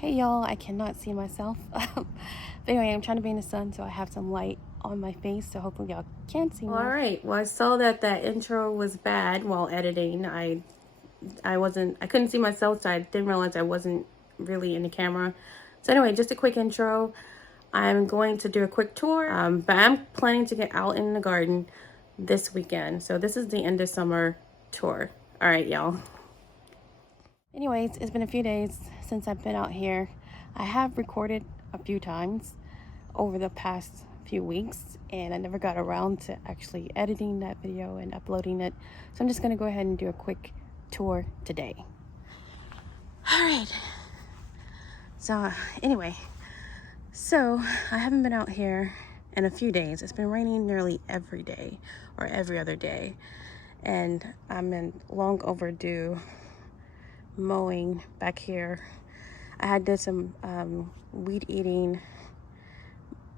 Hey y'all, I cannot see myself. But anyway, I'm trying to be in the sun so I have some light on my face, so hopefully y'all can see me. All right, well, I saw that intro was bad while editing. I couldn't see myself, so I didn't realize I wasn't really in the camera. So anyway, just a quick intro. I'm going to do a quick tour, but I'm planning to get out in the garden this weekend. So this is the end of summer tour. All right, y'all. Anyways, it's been a few days since I've been out here. I have recorded a few times over the past few weeks, and I never got around to actually editing that video and uploading it. So I'm just gonna go ahead and do a quick tour today. All right. So anyway, so I haven't been out here in a few days. It's been raining nearly every day or every other day, and I'm in long overdue mowing back here. I did some weed eating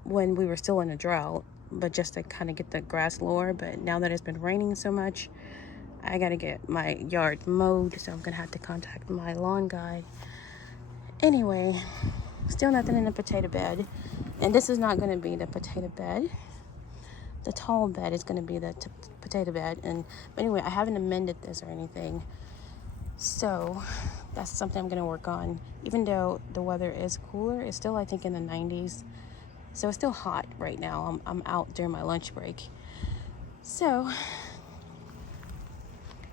when we were still in a drought, but just to kind of get the grass lower. But now that it's been raining so much, I gotta get my yard mowed, so I'm gonna have to contact my lawn guy. Anyway, still nothing in the potato bed, and this is not gonna be the potato bed. The tall bed is gonna be the potato bed. And but anyway, I haven't amended this or anything, so that's something I'm gonna work on. Even though the weather is cooler, it's still, I think, in the 90s. So it's still hot right now. I'm out during my lunch break. So, all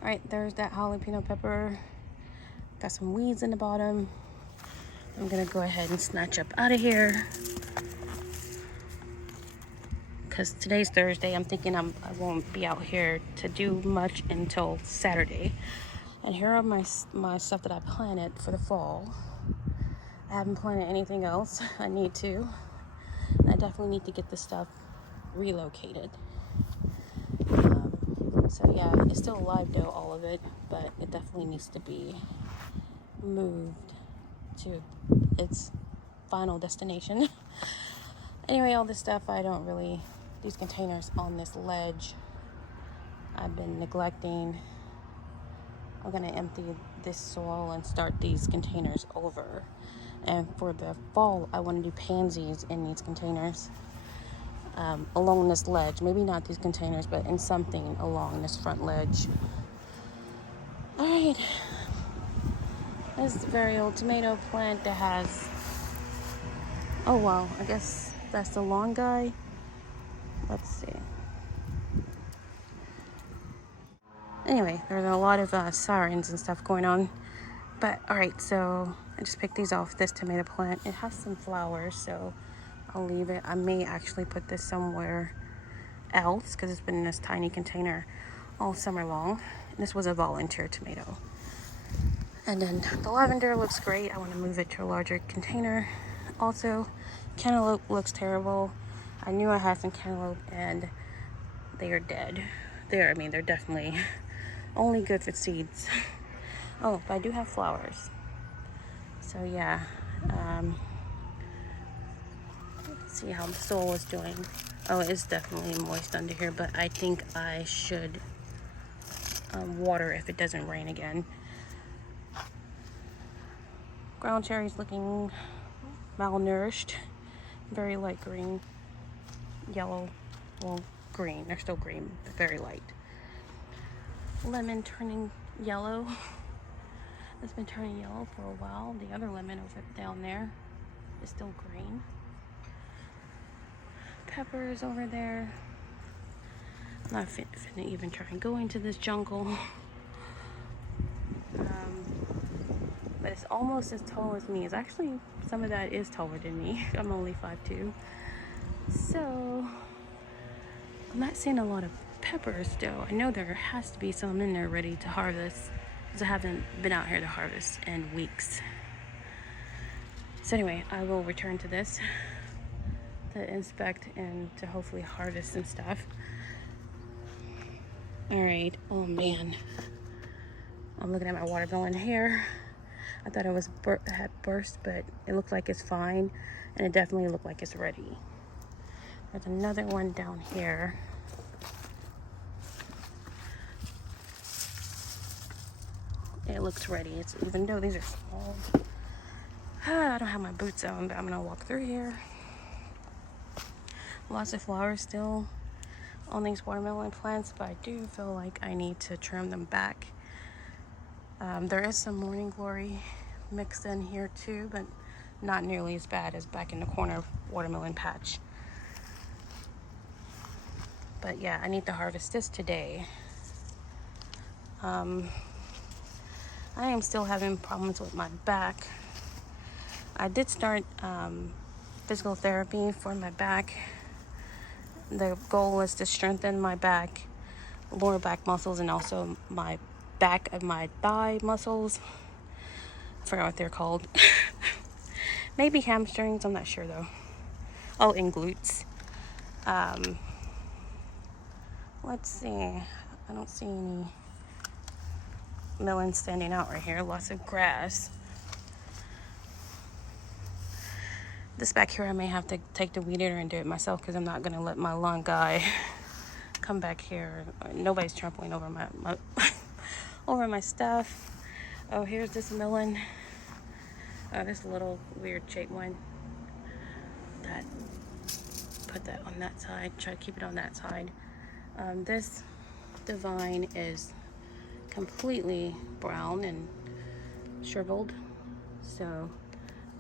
right, there's that jalapeno pepper. Got some weeds in the bottom. I'm gonna go ahead and snatch up out of here, because today's Thursday. I'm thinking I won't be out here to do much until Saturday. And here are my stuff that I planted for the fall. I haven't planted anything else. I need to. And I definitely need to get this stuff relocated. So yeah, it's still alive though, all of it, but it definitely needs to be moved to its final destination. Anyway, all this stuff, these containers on this ledge, I've been neglecting. I'm gonna empty this soil and start these containers over. And for the fall, I want to do pansies in these containers. Along this ledge, maybe not these containers, but in something along this front ledge. All right, this is a very old tomato plant that has, oh wow, I guess that's the lawn guy. Let's see. Anyway, there's a lot of sirens and stuff going on. But all right, so I just picked these off this tomato plant. It has some flowers, so I'll leave it. I may actually put this somewhere else because it's been in this tiny container all summer long. And this was a volunteer tomato. And then the lavender looks great. I want to move it to a larger container. Also, cantaloupe looks terrible. I knew I had some cantaloupe and they are dead. They're definitely only good for seeds. Oh, but I do have flowers. So yeah, let's see how the soil is doing. Oh, it's definitely moist under here, but I think I should water if it doesn't rain again. Ground cherry's looking malnourished, very light green, yellow, well, green. They're still green, but very light. Lemon turning yellow. It's been turning yellow for a while. The other lemon over down there is still green. Peppers over there. I'm not finna even try and go into this jungle. But it's almost as tall as me. It's actually, some of that is taller than me. I'm only 5'2". So, I'm not seeing a lot of peppers though. I know there has to be some in there ready to harvest, because I haven't been out here to harvest in weeks. So anyway, I will return to this to inspect and to hopefully harvest some stuff. All right, oh man. I'm looking at my watermelon here. I thought it had burst, but it looked like it's fine, and it definitely looked like it's ready. There's another one down here. It looks ready. Even though these are small. I don't have my boots on, but I'm gonna walk through here. Lots of flowers still on these watermelon plants, but I do feel like I need to trim them back. There is some morning glory mixed in here too, but not nearly as bad as back in the corner watermelon patch. But yeah, I need to harvest this today. I am still having problems with my back. I did start physical therapy for my back. The goal was to strengthen my back, lower back muscles, and also my back of my thigh muscles. I forgot what they're called. Maybe hamstrings, I'm not sure though. Oh, and glutes. Let's see. I don't see any melons standing out right here. Lots of grass. This back here I may have to take the weed eater and do it myself because I'm not going to let my lawn guy come back here. Nobody's trampling over my over my stuff. Oh, here's this melon. Oh, this little weird shaped one. Put that on that side. Try to keep it on that side. This vine is completely brown and shriveled, so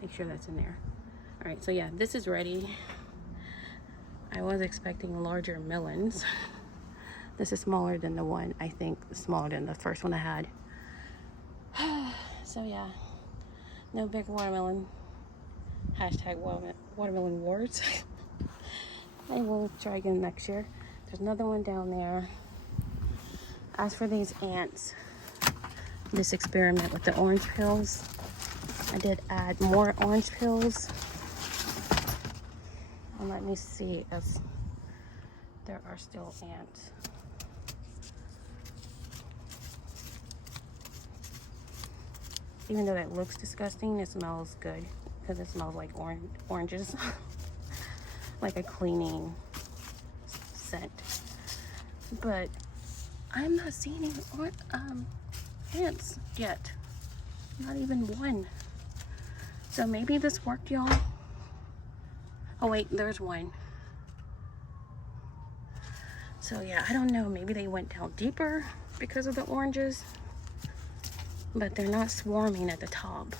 make sure that's in there. All right, so yeah, this is ready. I was expecting larger melons. This is smaller than the one, I think smaller than the first one I had. So yeah, no big watermelon. Hashtag watermelon wars. I will try again next year. There's another one down there. As for these ants, this experiment with the orange peels, I did add more orange peels. And let me see if there are still ants. Even though that looks disgusting, it smells good because it smells like oranges. Like a cleaning scent. But I'm not seeing any ants yet. Not even one. So maybe this worked, y'all. Oh wait, there's one. So yeah, I don't know. Maybe they went down deeper because of the oranges. But they're not swarming at the top.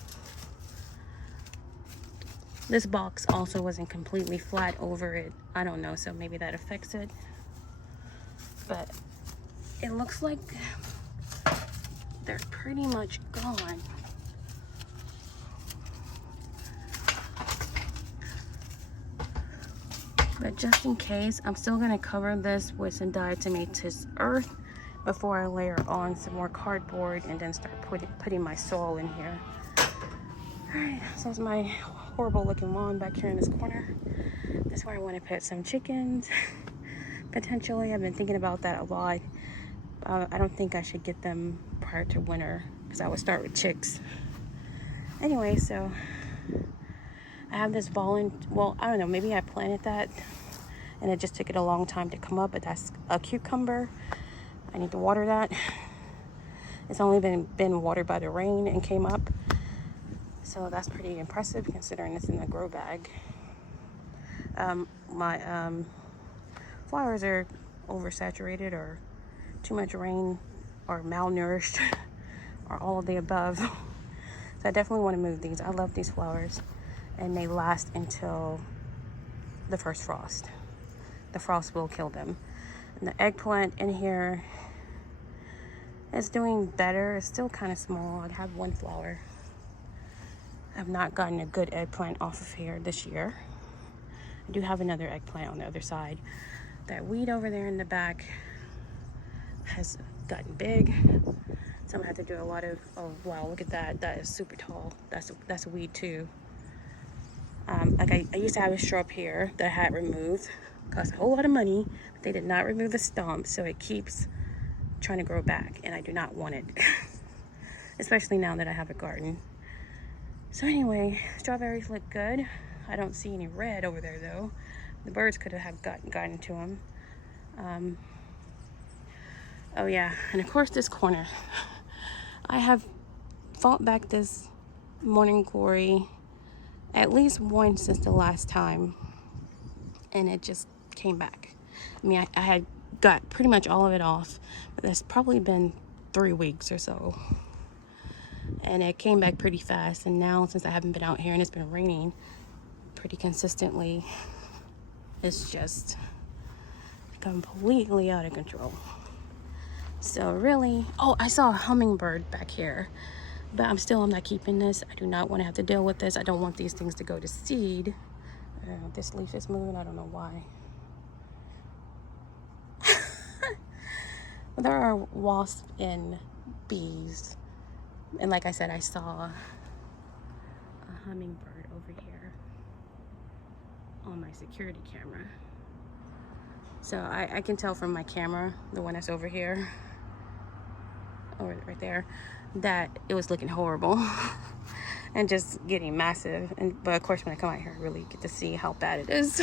This box also wasn't completely flat over it. I don't know, so maybe that affects it. But it looks like they're pretty much gone. But just in case, I'm still gonna cover this with some diatomaceous earth before I layer on some more cardboard and then start putting my soil in here. All right, so it's my horrible looking lawn back here in this corner. That's where I want to put some chickens. Potentially, I've been thinking about that a lot. I don't think I should get them prior to winter because I would start with chicks. Anyway, so I have this ball well, I don't know, maybe I planted that and it just took it a long time to come up, but that's a cucumber. I need to water that. It's only been watered by the rain and came up. So that's pretty impressive considering it's in a grow bag. My flowers are oversaturated or too much rain or malnourished or all of the above. So I definitely want to move these. I love these flowers and they last until the first frost. The frost will kill them. And the eggplant in here is doing better. It's still kind of small. I have one flower. I've not gotten a good eggplant off of here this year. I do have another eggplant on the other side. That weed over there in the back has gotten big. So I'm gonna have to do a lot of, oh wow, look at that. That is super tall. That's a weed too. Like I used to have a shrub here that I had removed. Cost a whole lot of money, but they did not remove the stump, so it keeps trying to grow back, and I do not want it. Especially now that I have a garden. So anyway, strawberries look good. I don't see any red over there though. The birds could have gotten to them. Oh yeah, and of course this corner. I have fought back this morning glory at least once since the last time, and it just came back. I mean, I had got pretty much all of it off, but that's probably been 3 weeks or so, and it came back pretty fast. And now, since I haven't been out here and it's been raining pretty consistently, it's just completely out of control. So really, oh, I saw a hummingbird back here, but I'm not keeping this. I do not want to have to deal with this. I don't want these things to go to seed. This leaf is moving, I don't know why. There are wasps and bees, and like I said, I saw a hummingbird over here on my security camera. So I can tell from my camera, the one that's over here, or right there, that it was looking horrible and just getting massive. But of course, when I come out here, I really get to see how bad it is.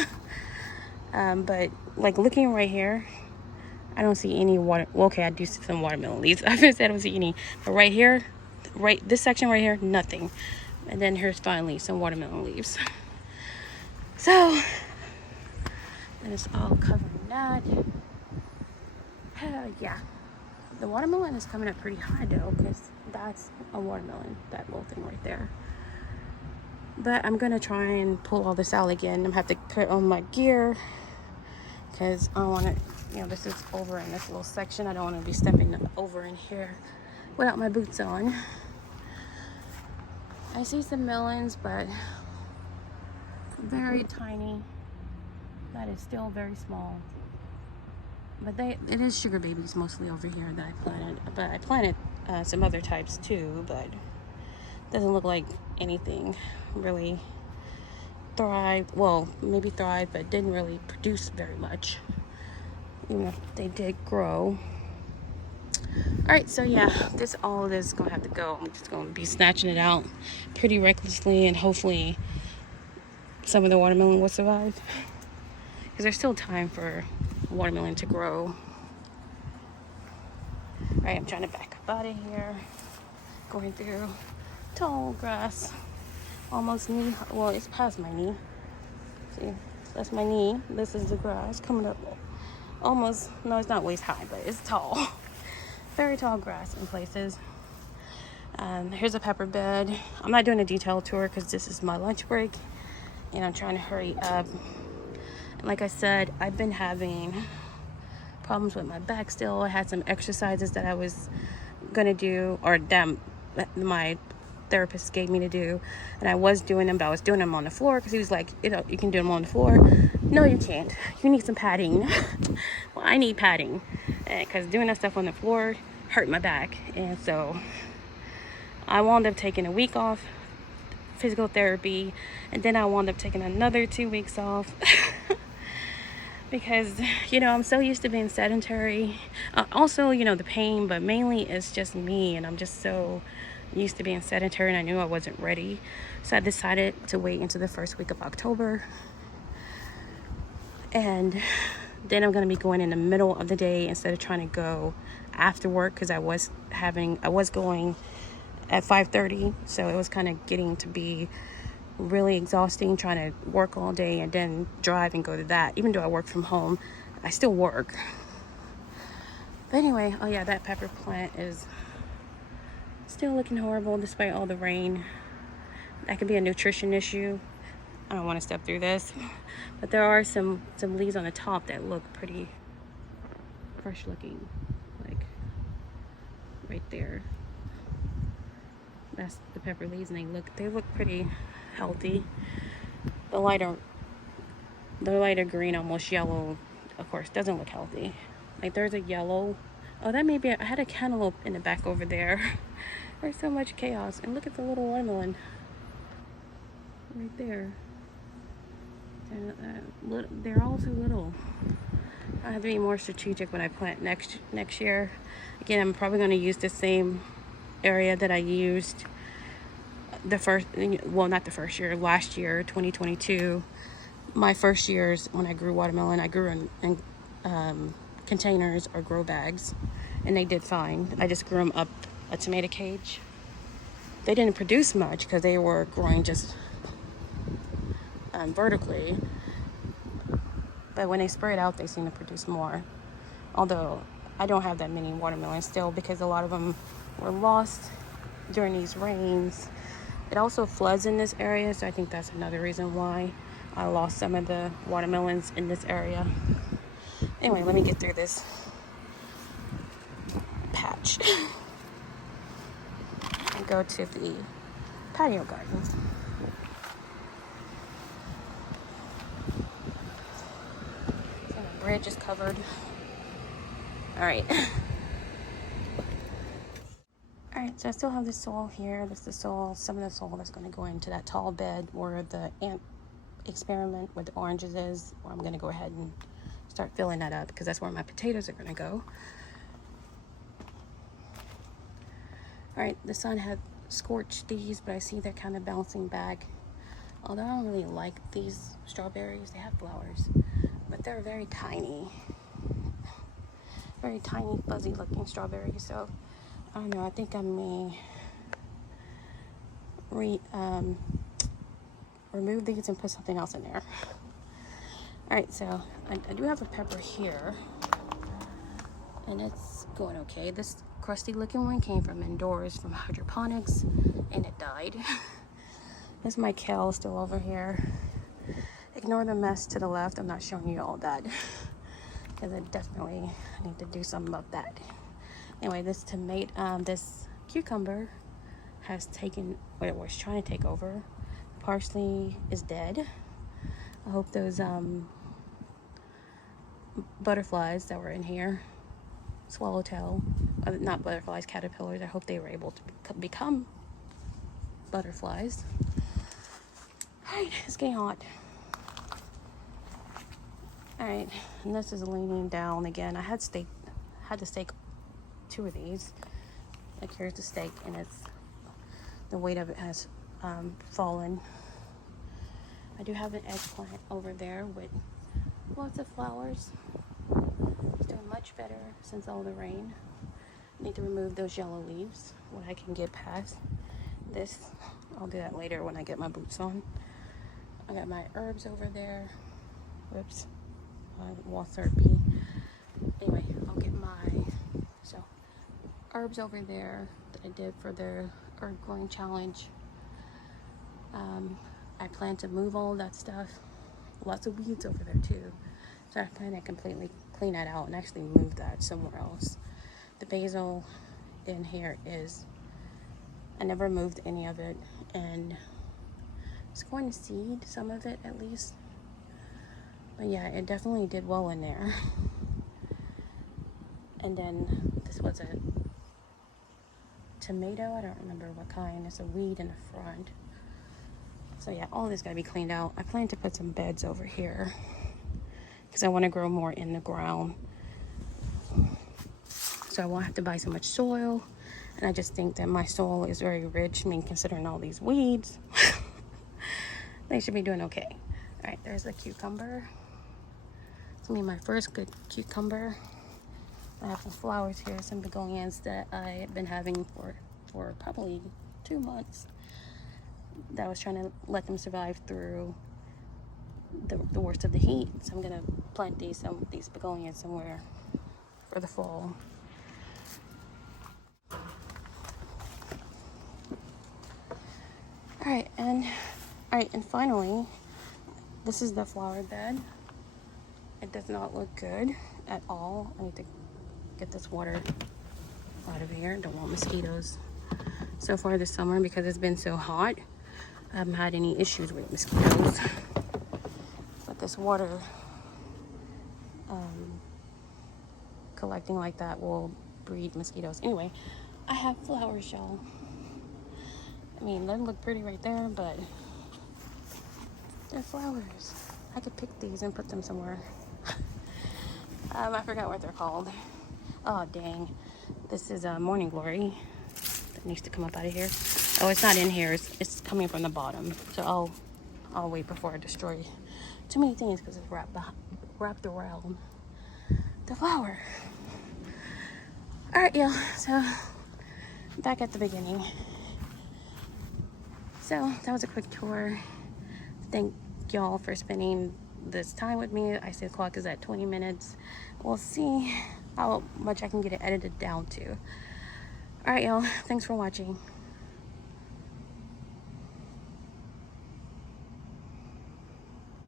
But like looking right here, I don't see any water. Well, okay, I do see some watermelon leaves. I said I don't see any, but right here, this section right here, nothing. And then here's finally some watermelon leaves. So and it's all covering that. Yeah, the watermelon is coming up pretty high though, because that's a watermelon, that little thing right there. But I'm gonna try and pull all this out again. I'm gonna have to put on my gear, because I don't want to, you know, this is over in this little section. I don't want to be stepping over in here without my boots on. I see some melons, but very tiny. That is still very small. But it is sugar babies mostly over here that I planted. But I planted some other types too, but doesn't look like anything really thrived. Well, maybe thrived, but didn't really produce very much, even if they did grow. All right, so yeah, all of this is gonna have to go. I'm just gonna be snatching it out pretty recklessly, and hopefully some of the watermelon will survive, because there's still time for watermelon to grow. All right, I'm trying to back up out of here, going through tall grass, almost knee. Well, it's past my knee. See, that's my knee. This is the grass coming up almost. No, it's not waist high, but it's tall. Very tall grass in places. Here's a pepper bed. I'm not doing a detailed tour because this is my lunch break, and I'm trying to hurry up. And like I said, I've been having problems with my back still. I had some exercises that I was gonna do, or that my therapist gave me to do, and I was doing them, but I was doing them on the floor because he was like, you know, you can do them on the floor. No, you can't. You need some padding. Well, I need padding, because doing that stuff on the floor hurt my back. And so I wound up taking a week off physical therapy, and then I wound up taking another 2 weeks off because, you know, I'm so used to being sedentary. Also, you know, the pain, but mainly it's just me, and I'm just so used to being sedentary, and I knew I wasn't ready. So I decided to wait until the first week of October, and then I'm going to be going in the middle of the day instead of trying to go after work, because I was going at 5:30, so it was kind of getting to be really exhausting trying to work all day and then drive and go to that. Even though I work from home, I still work. But anyway, oh yeah, that pepper plant is still looking horrible despite all the rain. That could be a nutrition issue. I don't want to step through this, but there are some leaves on the top that look pretty fresh looking, like right there. That's the pepper leaves, and they look pretty healthy. The lighter green, almost yellow, of course, doesn't look healthy. Like there's a yellow. Oh, that may be. I had a cantaloupe in the back over there. There's so much chaos. And look at the little watermelon right there. They're all too little. I have to be more strategic when I plant next year. Again, I'm probably going to use the same area that I used last year, 2022. My first years when I grew watermelon, I grew in containers or grow bags, and they did fine. I just grew them up a tomato cage. They didn't produce much because they were growing just vertically, but when they spray it out, they seem to produce more. Although I don't have that many watermelons still because a lot of them were lost during these rains. It also floods in this area, so I think that's another reason why I lost some of the watermelons in this area. Anyway, let me get through this patch and go to the patio garden. So the bridge is covered. All right. All right, so I still have the soil here. This is the soil, some of the soil that's going to go into that tall bed where the ant experiment with the oranges is. Or I'm going to go ahead and start filling that up because that's where my potatoes are going to go. All right, the sun had scorched these, but I see they're kind of bouncing back. Although I don't really like these strawberries, they have flowers, but they're very tiny, fuzzy looking strawberries. So I don't know, I think I may remove these and put something else in there. All right, so I do have a pepper here, and it's going okay. This crusty looking one came from indoors from hydroponics, and it died. There's my kale still over here. Ignore the mess to the left. I'm not showing you all that because I definitely need to do something about that. Anyway, this tomato, this cucumber has taken, what it was trying to take over. Parsley is dead. I hope those butterflies that were in here, swallowtail, not butterflies, caterpillars, I hope they were able to become butterflies. Alright, it's getting hot. Alright, and this is leaning down again. I had to stake 2 of these. Like, here's the stake, and the weight of it has fallen. I do have an eggplant over there with lots of flowers. It's doing much better since all the rain. I need to remove those yellow leaves when I can get past this. I'll do that later when I get my boots on. I got my herbs over there. Whoops. Wasserpy. Anyway, I'll get my herbs over there that I did for the herb growing challenge. I plan to move all of that stuff. Lots of weeds over there too. So I plan to completely clean that out and actually move that somewhere else. The basil in here I never moved any of it, and it's going to seed some of it at least. But yeah, it definitely did well in there. And then this was a tomato, I don't remember what kind. It's a weed in the front. So yeah, all this gotta be cleaned out. I plan to put some beds over here because I want to grow more in the ground, so I won't have to buy so much soil. And I just think that my soil is very rich. I mean, considering all these weeds, they should be doing okay. All right, there's a cucumber. It's gonna be my first good cucumber. I have some flowers here, some begonias that I've been having for probably 2 months. That I was trying to let them survive through the worst of the heat. So I'm gonna plant these begonias somewhere for the fall. All right, and finally, this is the flower bed. It does not look good at all. I need to get this water out of here. Don't want mosquitoes. So far this summer, because it's been so hot, I haven't had any issues with mosquitoes. But this water collecting like that will breed mosquitoes. Anyway, I have flowers, y'all. I mean, they look pretty right there, but they're flowers. I could pick these and put them somewhere. I forgot what they're called. Oh, dang. This is Morning Glory. That needs to come up out of here. Oh, it's not in here. It's coming from the bottom. So I'll wait before I destroy too many things because it's wrapped around the flower. All right, y'all. So back at the beginning. So that was a quick tour. y'all for spending this time with me. I see the clock is at 20 minutes. We'll see how much I can get it edited down to. All right, y'all. Thanks for watching.